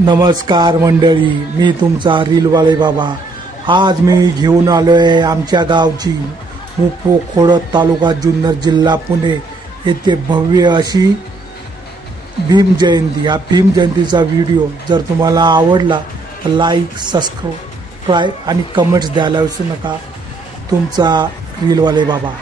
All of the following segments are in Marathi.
नमस्कार मंडळी, मी तुमचा रीलवाले बाबा। आज मी घेऊन आलोय आमच्या गावची मुप्पो खोडद तालुका जुन्नर जिल्हा पुणे येथे भव्य अशी भीम जयंती। हा भीम जयंतीचा व्हिडिओ जर तुम्हाला आवडला तर लाईक, सबस्क्राइब आणि कमेंट्स द्यायला विसरू नका। तुमचा रीलवाले बाबा।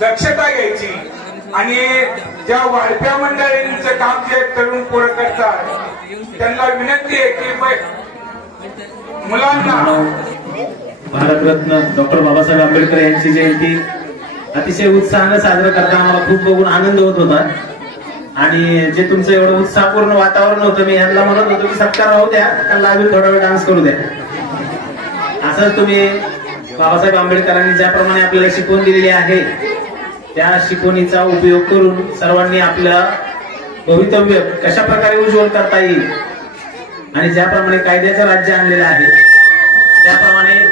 दक्षता घ्यायची आणि ज्या वाढप्या मंडळींचं काम जे तरुण पोरं करतात त्यांना विनंती आहे की मुलांना भारतरत्न डॉक्टर बाबासाहेब आंबेडकर यांची जयंती अतिशय उत्साहानं साजरा करताना मला खूप बघून आनंद होत होता आणि जे तुमचं एवढं उत्साहपूर्ण वातावरण होतं मी यांना म्हणत होतो की सत्कार राहू द्या त्यांना अजून थोडा वेळ डान्स करू द्या. असंच तुम्ही बाबासाहेब आंबेडकरांनी ज्याप्रमाणे आपल्याला शिकवण दिलेली आहे त्या शिकवणीचा उपयोग करून सर्वांनी आपलं भवितव्य कशा प्रकारे उज्ज्वल करता येईल आणि ज्याप्रमाणे कायद्याचं राज्य आणलेलं आहे त्याप्रमाणे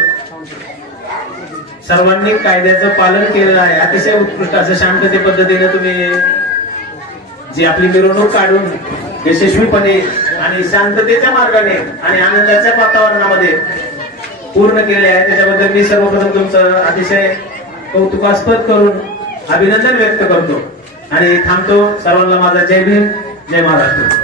सर्वांनी कायद्याचं पालन केलेलं आहे. अतिशय उत्कृष्ट असं शांतते पद्धतीने तुम्ही जी आपली मिरवणूक काढून यशस्वीपणे आणि शांततेच्या मार्गाने आणि आनंदाच्या वातावरणामध्ये पूर्ण केले आहे त्याच्याबद्दल मी सर्वप्रथम तुमचं अतिशय कौतुकास्पद करून अभिनंदन व्यक्त करतो आणि थांबतो. सर्वांना माझा जय भीम, जय महाराष्ट्र.